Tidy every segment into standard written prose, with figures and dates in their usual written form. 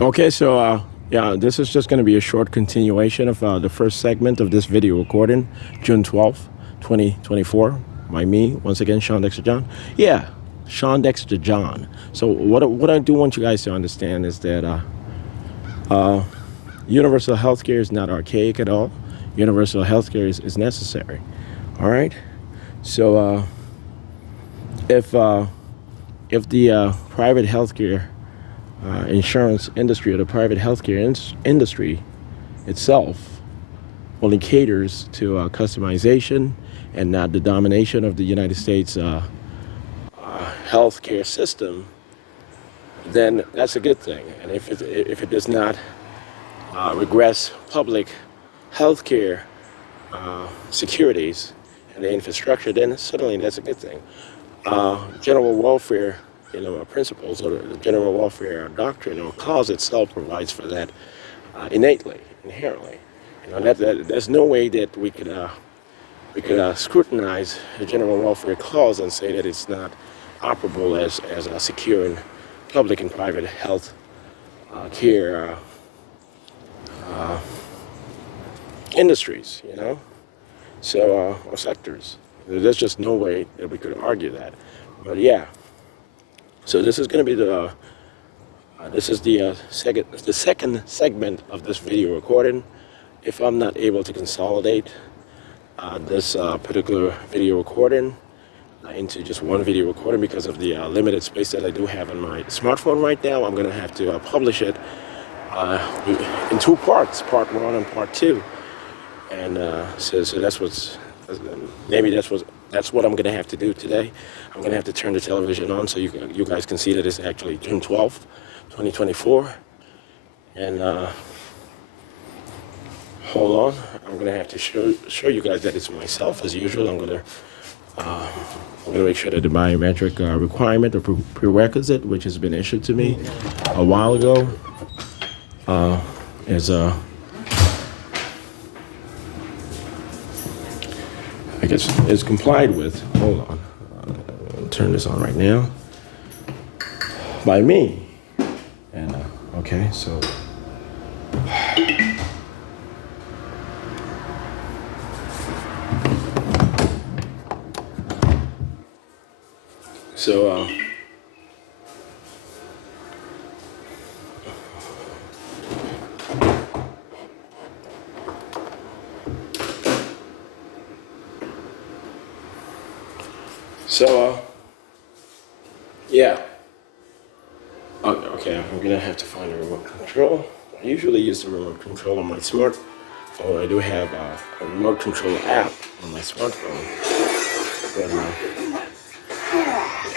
Okay, so yeah, this is just going to be a short continuation of the first segment of this video recording, June 12th, 2024, by me, once again, Shawn Dexter John. Yeah, Shawn Dexter John. So what I do want you guys to understand is that universal healthcare is not archaic at all. Universal healthcare is necessary. All right. So if the private healthcare insurance industry or the private healthcare industry itself only caters to customization and not the domination of the United States healthcare system, then that's a good thing. And if it does not regress public healthcare securities and the infrastructure, then certainly that's a good thing. General welfare, principles or the general welfare doctrine or clause itself provides for that innately, inherently. There's no way that we could scrutinize the general welfare clause and say that it's not operable as securing public and private health care industries, or sectors. There's just no way that we could argue that. But yeah, so this is going to be the second segment of this video recording. If I'm not able to consolidate this particular video recording into just one video recording because of the limited space that I do have on my smartphone right now, I'm going to have to publish it in two parts, part 1 and part 2. And so that's what I'm going to have to do today. I'm going to have to turn the television on so you guys can see that it's actually June 12th, 2024. And hold on, I'm going to have to show you guys that it's myself as usual. I'm going to make sure that the biometric requirement or prerequisite, which has been issued to me a while ago, is complied with. Hold on, I'll turn this on right now by me. And okay, so so yeah. Okay, I'm gonna have to find a remote control. I usually use the remote control on my smartphone. I do have a remote control app on my smartphone. But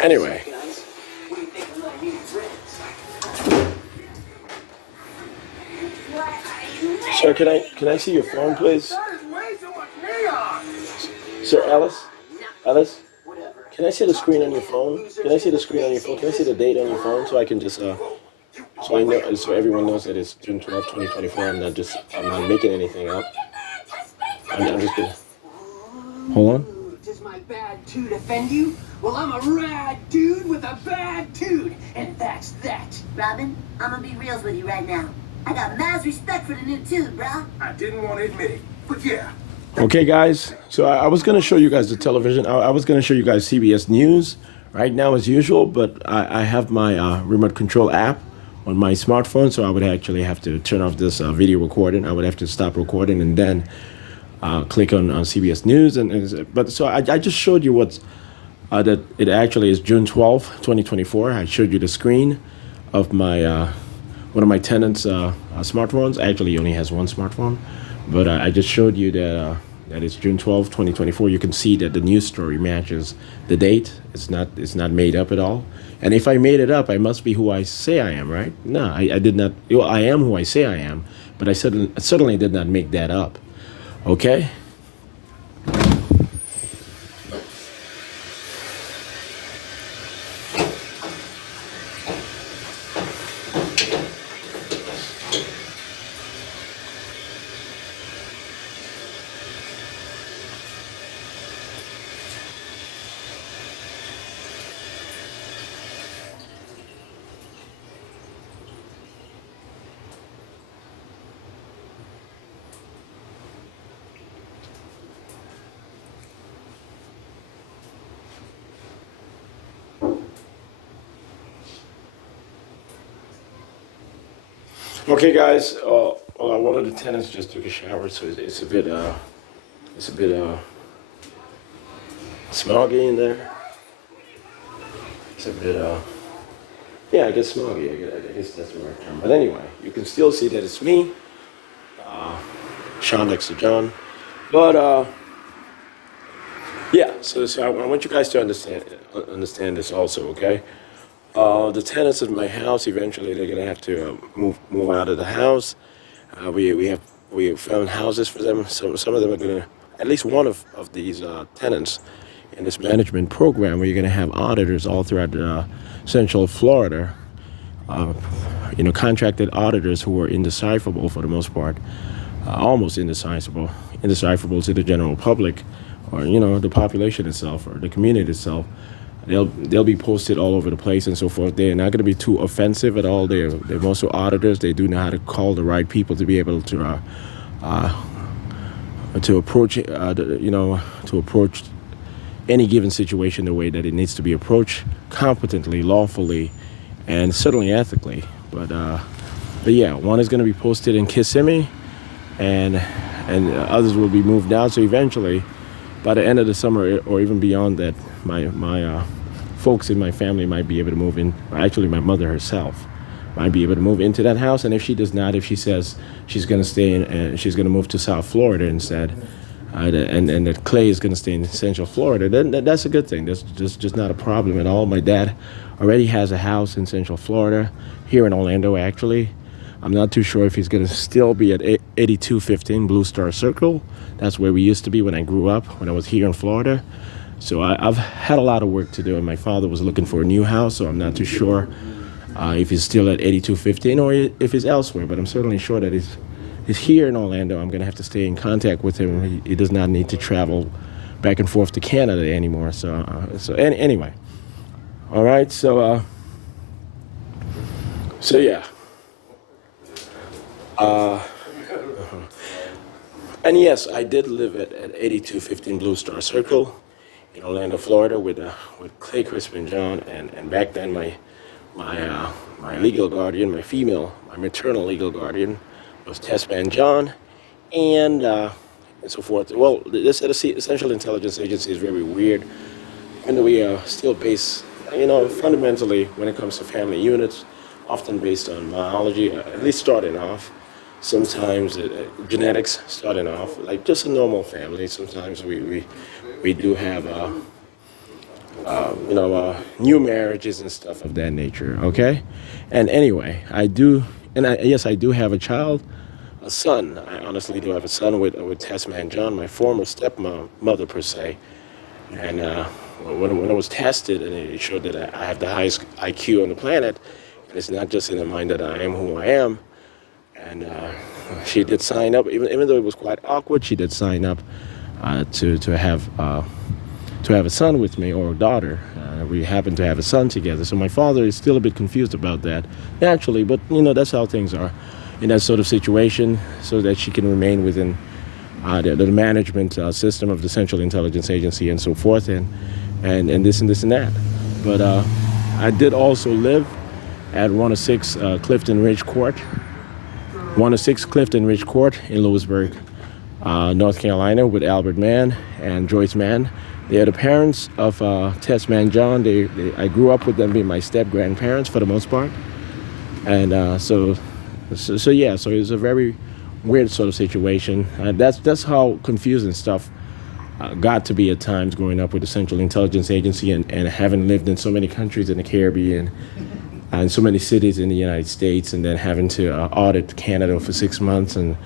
anyway. Sir, can I see your phone, please? Sir, Alice, can I see the screen on your phone? Can I see the screen on your phone? Can I see the date on your phone so I can just so everyone knows that it's June 12th, 2024. I'm not making anything up. I'm just gonna hold on. Does my bad dude offend you? Well, I'm a rad dude with a bad dude, and that's that. Robin, I'm gonna be real with you right now. I got mad respect for the new dude, bro. I didn't want to admit it, but yeah. Okay, guys. So I was going to show you guys the television. I was going to show you guys CBS News right now as usual, but I have my remote control app on my smartphone, so I would actually have to turn off this video recording. I would have to stop recording and then click on CBS News. But I just showed you that it actually is June 12th, 2024. I showed you the screen of my one of my tenants' smartphones. Actually, he only has one smartphone, but I just showed you that it's June 12th, 2024. You can see that the news story matches the date. It's not made up at all. And if I made it up, I must be who I say I am, right? No, I did not. Well, I am who I say I am, but I certainly did not make that up. Okay? Okay, guys. Well, one of the tenants just took a shower, so it's a bit smoggy in there. It's a bit yeah, I guess smoggy. I guess that's the right term. But anyway, you can still see that it's me, Shawn, Dexter, John. But yeah. So I want you guys to understand this also, okay? The tenants of my house, eventually they're gonna have to move out of the house. We found houses for them. Some of them are gonna, at least one of these tenants in this management program, where you're gonna have auditors all throughout Central Florida. Contracted auditors who are indecipherable for the most part, almost indecipherable to the general public, or the population itself or the community itself. They'll be posted all over the place and so forth. They're not going to be too offensive at all. They're also auditors. They do know how to call the right people to be able to approach any given situation the way that it needs to be approached, competently, lawfully, and certainly ethically. But yeah, one is going to be posted in Kissimmee, and others will be moved out. So eventually, by the end of the summer or even beyond that, my folks in my family might be able to move in. Actually, my mother herself might be able to move into that house. And if she does not, if she says she's going to stay in, and she's going to move to South Florida instead, and that Clay is going to stay in Central Florida, then that's a good thing. That's just not a problem at all. My dad already has a house in Central Florida, here in Orlando, actually. I'm not too sure if he's going to still be at 8215 Blue Star Circle. That's where we used to be when I grew up, when I was here in Florida. So I've had a lot of work to do, and my father was looking for a new house, so I'm not too sure if he's still at 8215 or if he's elsewhere, but I'm certainly sure that he's here in Orlando. I'm going to have to stay in contact with him. He does not need to travel back and forth to Canada anymore. So anyway. All right, so yeah. And yes, I did live at 8215 Blue Star Circle in Orlando, Florida, with Clay, Crispin, John, and back then my legal guardian, my maternal legal guardian, was Testman John, and so forth. Well, this Essential Intelligence Agency is very weird, and we are still based, fundamentally when it comes to family units, often based on biology, at least starting off. Sometimes genetics starting off, like just a normal family. Sometimes we do have new marriages and stuff of that nature. Okay, and anyway, I do have a child, a son. I honestly do have a son with Testman John, my former stepmother per se. And when I was tested, and it showed that I have the highest IQ on the planet, and it's not just in the mind that I am who I am. And she did sign up, even though it was quite awkward. She did sign up to have a son with me, or a daughter. We happen to have a son together. So my father is still a bit confused about that, naturally. But that's how things are in that sort of situation, so that she can remain within the management system of the Central Intelligence Agency and so forth, and this and this and that. But I did also live at 106 Clifton Ridge Court. 106 Clifton Ridge Court in Lewisburg, North Carolina, with Albert Mann and Joyce Mann. They are the parents of Testman John. I grew up with them being my step-grandparents for the most part. And so yeah, so it was a very weird sort of situation. That's how confusing stuff got to be at times growing up with the Central Intelligence Agency and having lived in so many countries in the Caribbean and so many cities in the United States, and then having to audit Canada for 6 months and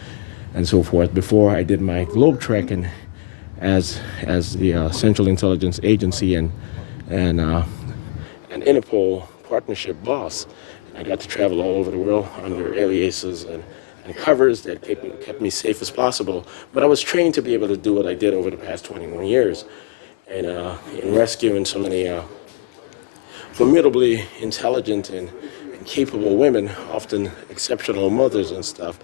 so forth before I did my globe trekking as the Central Intelligence Agency and INTERPOL partnership boss. I got to travel all over the world under aliases and covers that kept me safe as possible. But I was trained to be able to do what I did over the past 21 years, and in rescuing so many formidably intelligent and capable women, often exceptional mothers and stuff,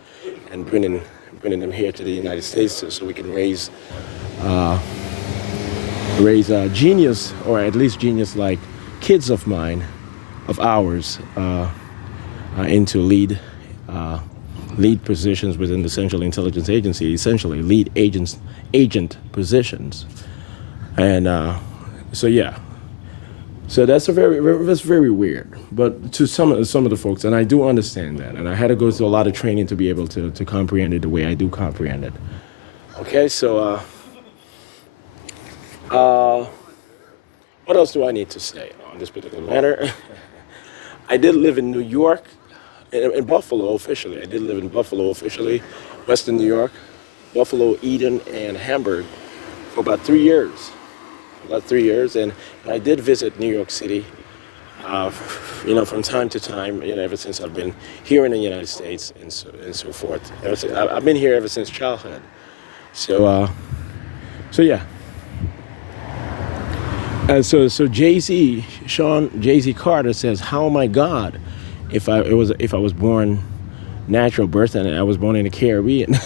and bringing them here to the United States so we can raise genius, or at least genius-like kids of ours into lead lead positions within the Central Intelligence Agency, essentially lead agent positions. And so yeah, so that's very weird. But to some of the folks, and I do understand that, and I had to go through a lot of training to be able to comprehend it the way I do comprehend it. Okay, so what else do I need to say on this particular matter? I did live in New York, in Buffalo officially. I did live in Buffalo officially, Western New York, Buffalo, Eden, and Hamburg for about 3 years. And I did visit New York City, from time to time, ever since I've been here in the United States and so forth. I've been here ever since childhood. So yeah. So Jay-Z, Shawn Jay-Z Carter says, "How am I God if I was born natural birth and I was born in the Caribbean?"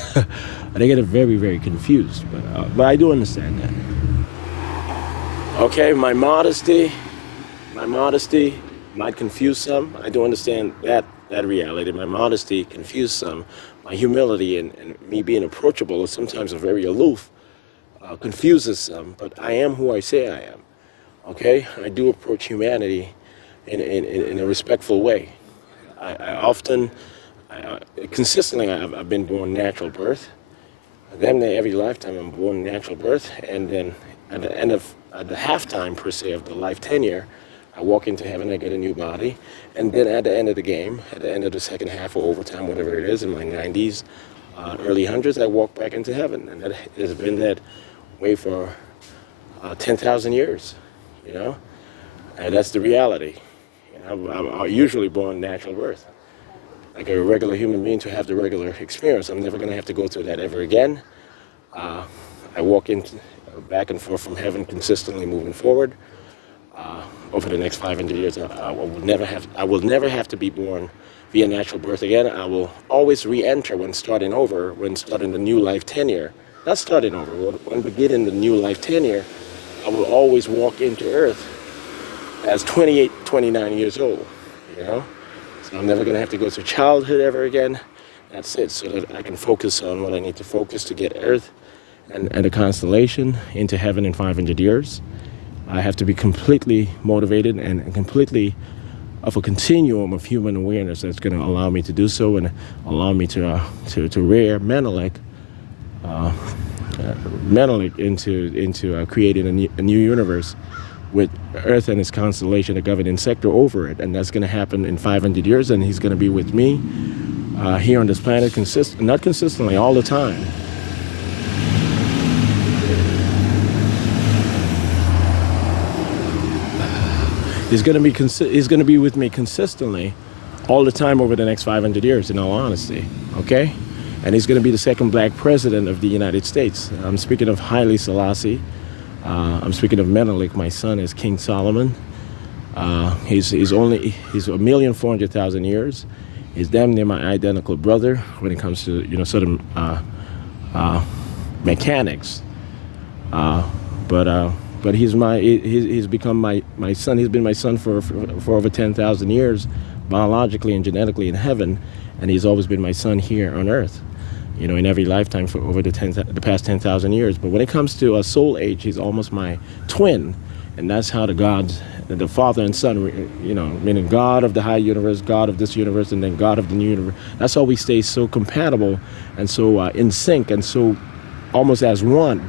They get very, very confused, but I do understand that. Okay, my modesty might confuse some. I do understand that reality. My modesty confused some. My humility and me being approachable, or sometimes very aloof, confuses some. But I am who I say I am. Okay, I do approach humanity in a respectful way. Consistently, I've been born natural birth. Then every lifetime I'm born natural birth, and then at the halftime per se of the life tenure, I walk into heaven, I get a new body, and then at the end of the game, at the end of the second half or overtime, whatever it is, in my 90s, early hundreds, I walk back into heaven, and that has been that way for 10,000 years, and that's the reality. I'm usually born natural birth, like a regular human being to have the regular experience. I'm never going to have to go through that ever again. I walk back and forth from heaven consistently moving forward. Over the next 500 years, I will never have to be born via natural birth again. I will always re-enter when starting the new life tenure. Not starting over, when beginning the new life tenure, I will always walk into Earth as 28, 29 years old, So I'm never going to have to go through childhood ever again. That's it, so that I can focus on what I need to focus to get Earth and the constellation into heaven in 500 years. I have to be completely motivated and completely of a continuum of human awareness that's going to allow me to do so and allow me to rear Menelik into creating a new universe with Earth and its constellation, a governing sector over it. And that's going to happen in 500 years, and he's going to be with me here on this planet, not consistently, all the time. He's going to be with me consistently all the time over the next 500 years, in all honesty, okay? And he's going to be the second black president of the United States. I'm speaking of Haile Selassie. I'm speaking of Menelik. My son is King Solomon. He's 1,400,000 years. He's damn near my identical brother when it comes to sort of mechanics. But he's become my son. He's been my son for over 10,000 years, biologically and genetically in heaven, and he's always been my son here on Earth, in every lifetime for over the past 10,000 years. But when it comes to a soul age, he's almost my twin, and that's how the gods, the Father and Son, meaning God of the high universe, God of this universe, and then God of the new universe. That's how we stay so compatible and so in sync and so almost as one.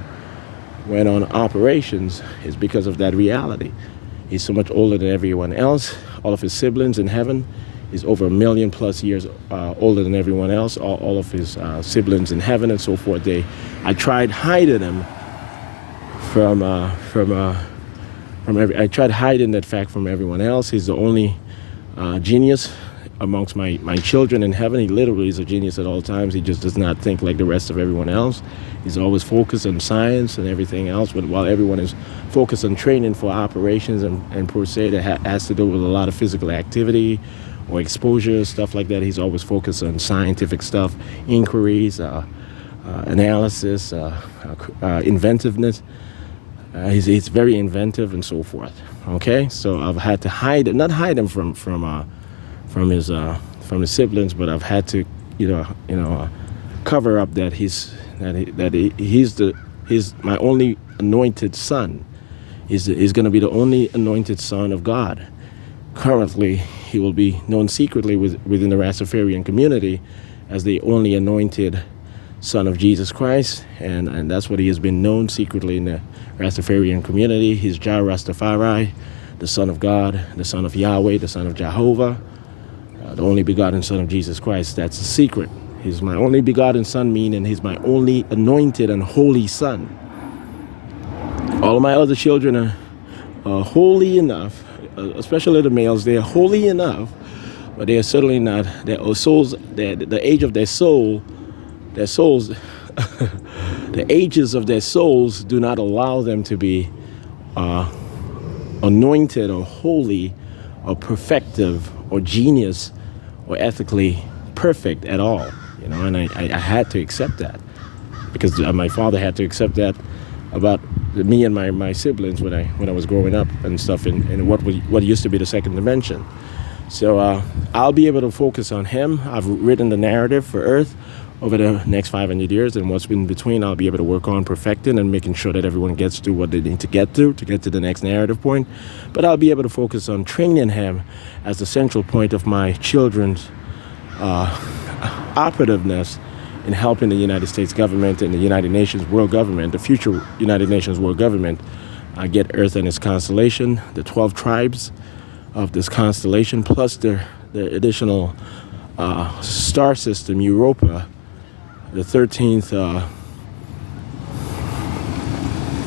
When on operations, is because of that reality. He's so much older than everyone else. All of his siblings in heaven, he's over 1 million plus years older than everyone else. All of his siblings in heaven and so forth. I tried hiding them I tried hiding that fact from everyone else. He's the only genius amongst my children in heaven. He literally is a genius at all times. He just does not think like the rest of everyone else. He's always focused on science and everything else, but while everyone is focused on training for operations and per se that has to do with a lot of physical activity or exposure, stuff like that, he's always focused on scientific stuff, inquiries, analysis, inventiveness. He's very inventive and so forth. Okay, so I've had to not hide him from his siblings, but I've had to cover up that he's my only anointed son. He's going to be the only anointed son of God. Currently, he will be known secretly within the Rastafarian community as the only anointed son of Jesus Christ, and that's what he has been known secretly in the Rastafarian community. He's Jah Rastafari, the son of God, the son of Yahweh, the son of Jehovah, the only begotten son of Jesus Christ. That's the secret. He's my only begotten son, meaning he's my only anointed and holy son. All of my other children are holy enough, especially the males. They are holy enough, but they are certainly not. Their souls, the age of their souls, the ages of their souls do not allow them to be anointed or holy or perfective or genius or ethically perfect at all. And I had to accept that, because my father had to accept that about me and my siblings when I was growing up and stuff in what used to be the second dimension. So I'll be able to focus on him. I've written the narrative for Earth over the next 500 years, and what's in between I'll be able to work on perfecting and making sure that everyone gets to what they need to get to the next narrative point. But I'll be able to focus on training him as the central point of my children's operativeness in helping the United States government and the United Nations world government, the future United Nations world government, get Earth and its constellation, the 12 tribes of this constellation, plus the additional star system, Europa, the 13th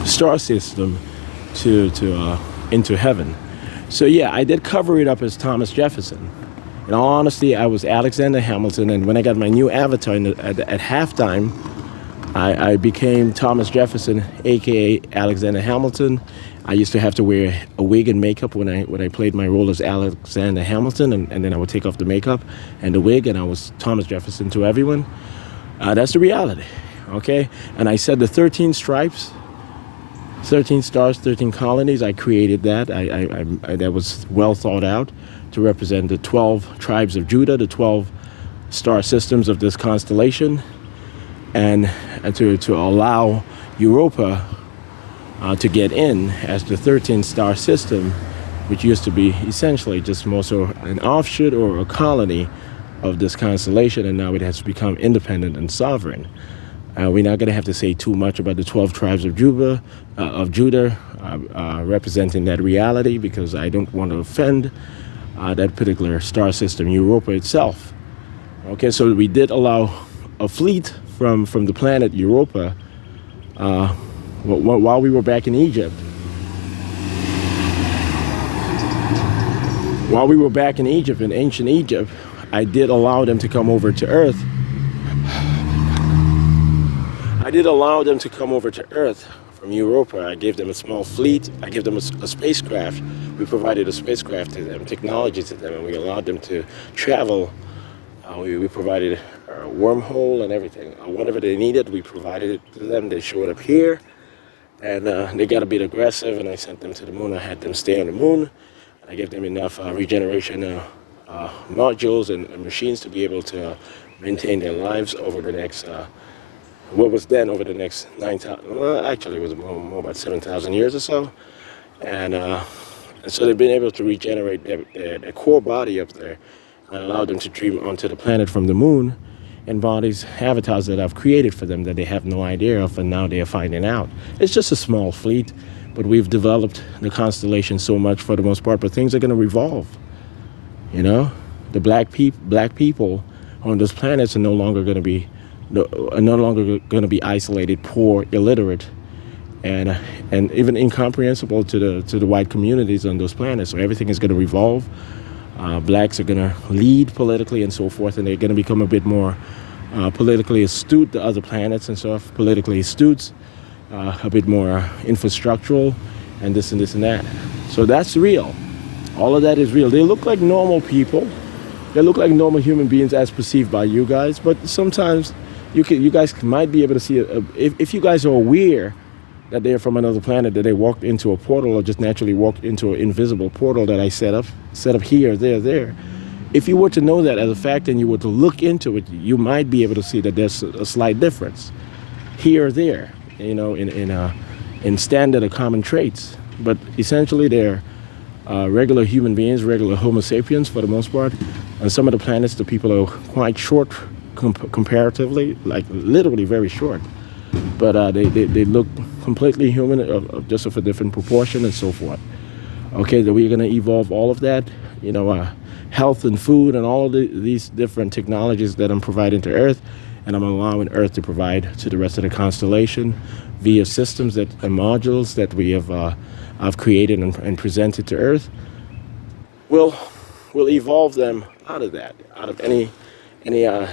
star system into heaven. So yeah, I did cover it up as Thomas Jefferson. In all honesty, I was Alexander Hamilton, and when I got my new avatar at halftime, I became Thomas Jefferson, aka Alexander Hamilton. I used to have to wear a wig and makeup when I played my role as Alexander Hamilton, and then I would take off the makeup and the wig, and I was Thomas Jefferson to everyone. That's the reality, okay? And I said the 13 stripes, 13 stars, 13 colonies. I created that. I that was well thought out to represent the 12 tribes of Judah, the 12 star systems of this constellation, and to allow Europa to get in as the 13th star system, which used to be essentially just more so an offshoot or a colony of this constellation, and now it has become independent and sovereign. We're not going to have to say too much about the 12 tribes of Judah, representing that reality, because I don't want to offend that particular star system, Europa itself. Okay, so we did allow a fleet from the planet Europa while we were back in Egypt. While we were back in Egypt, in ancient Egypt, I did allow them to come over to Earth. I did allow them to come over to Earth from Europa. I gave them a small fleet. I gave them a spacecraft. We provided a spacecraft to them, technology to them, and we allowed them to travel. We provided a wormhole and everything. Whatever they needed, we provided it to them. They showed up here, and they got a bit aggressive, and I sent them to the moon. I had them stay on the moon. I gave them enough regeneration modules and machines to be able to maintain their lives over the next, what was then over the next 9,000, well, actually it was more about 7,000 years or so. And so they've been able to regenerate their core body up there and allow them to dream onto the planet from the moon in bodies, avatars that I've created for them that they have no idea of, and now they are finding out. It's just a small fleet, but we've developed the constellation so much for the most part, but things are going to revolve. You know, the black people on this planet are no longer going to be isolated, poor, illiterate, and even incomprehensible to the white communities on those planets. So everything is going to revolve. Blacks are going to lead politically and so forth, and they're going to become a bit more politically astute to other planets and stuff. Politically astute, a bit more infrastructural, and this and this and that. So that's real. All of that is real. They look like normal people. They look like normal human beings as perceived by you guys. But sometimes you guys might be able to see if you guys are aware that they're from another planet, that they walked into a portal or just naturally walked into an invisible portal that I set up here, there. if you were to know that as a fact and you were to look into it, you might be able to see that there's a slight difference here or there, in standard or common traits. But essentially, they're regular human beings, regular Homo sapiens for the most part. On some of the planets, the people are quite short comparatively, like literally very short. But they look completely human, just of a different proportion and so forth. Okay, that we're going to evolve all of that, health and food and all of these different technologies that I'm providing to Earth, and I'm allowing Earth to provide to the rest of the constellation via systems and modules that we have I've created and presented to Earth. We'll evolve them out of that, out of any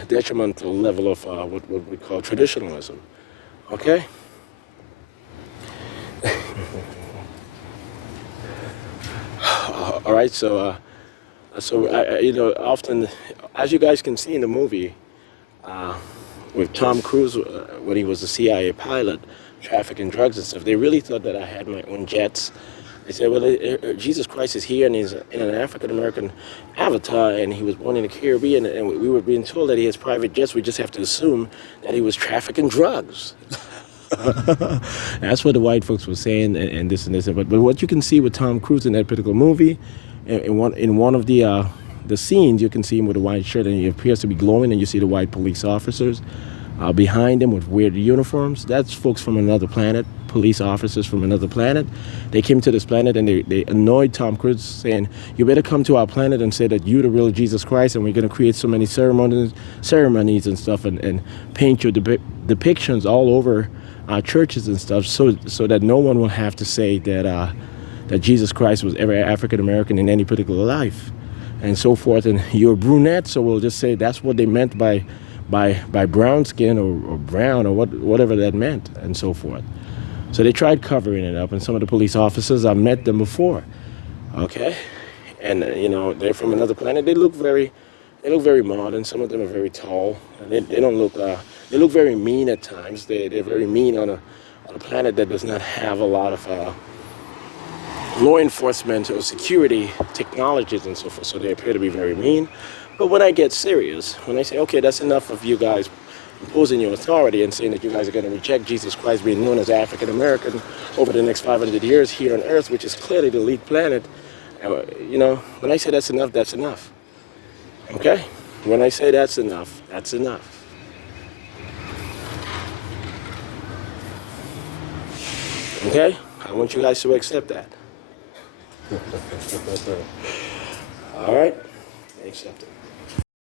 detrimental level of what we call traditionalism. Okay. All right. So often, as you guys can see in the movie, with Tom Cruise when he was a CIA pilot, trafficking drugs and stuff, they really thought that I had my own jets. They said, well, Jesus Christ is here and he's in an African-American avatar and he was born in the Caribbean, and we were being told that he has private jets. We just have to assume that he was trafficking drugs. That's what the white folks were saying, and this and this. But what you can see with Tom Cruise in that particular movie, in one of the scenes, you can see him with a white shirt and he appears to be glowing, and you see the white police officers behind him with weird uniforms. That's folks from another planet, police officers from another planet. They came to this planet and they annoyed Tom Cruise, saying, you better come to our planet and say that you're the real Jesus Christ, and we're going to create so many ceremonies and stuff, and paint your depictions all over our churches and stuff, so that no one will have to say that Jesus Christ was ever African American in any particular life, and so forth. And you're brunette, so we'll just say that's what they meant by brown skin or brown or whatever that meant, and so forth. So they tried covering it up, and some of the police officers, I met them before, okay, and they're from another planet. They look very modern. Some of them are very tall, and they don't look. They look very mean at times. They're very mean on a planet that does not have a lot of law enforcement or security technologies and so forth. So they appear to be very mean. But when I get serious, when I say, okay, that's enough of you guys imposing your authority and saying that you guys are going to reject Jesus Christ being known as African American over the next 500 years here on Earth, which is clearly the elite planet, when I say that's enough, that's enough. Okay? When I say that's enough, that's enough. Okay? I want you guys to accept that. All right? Accept it.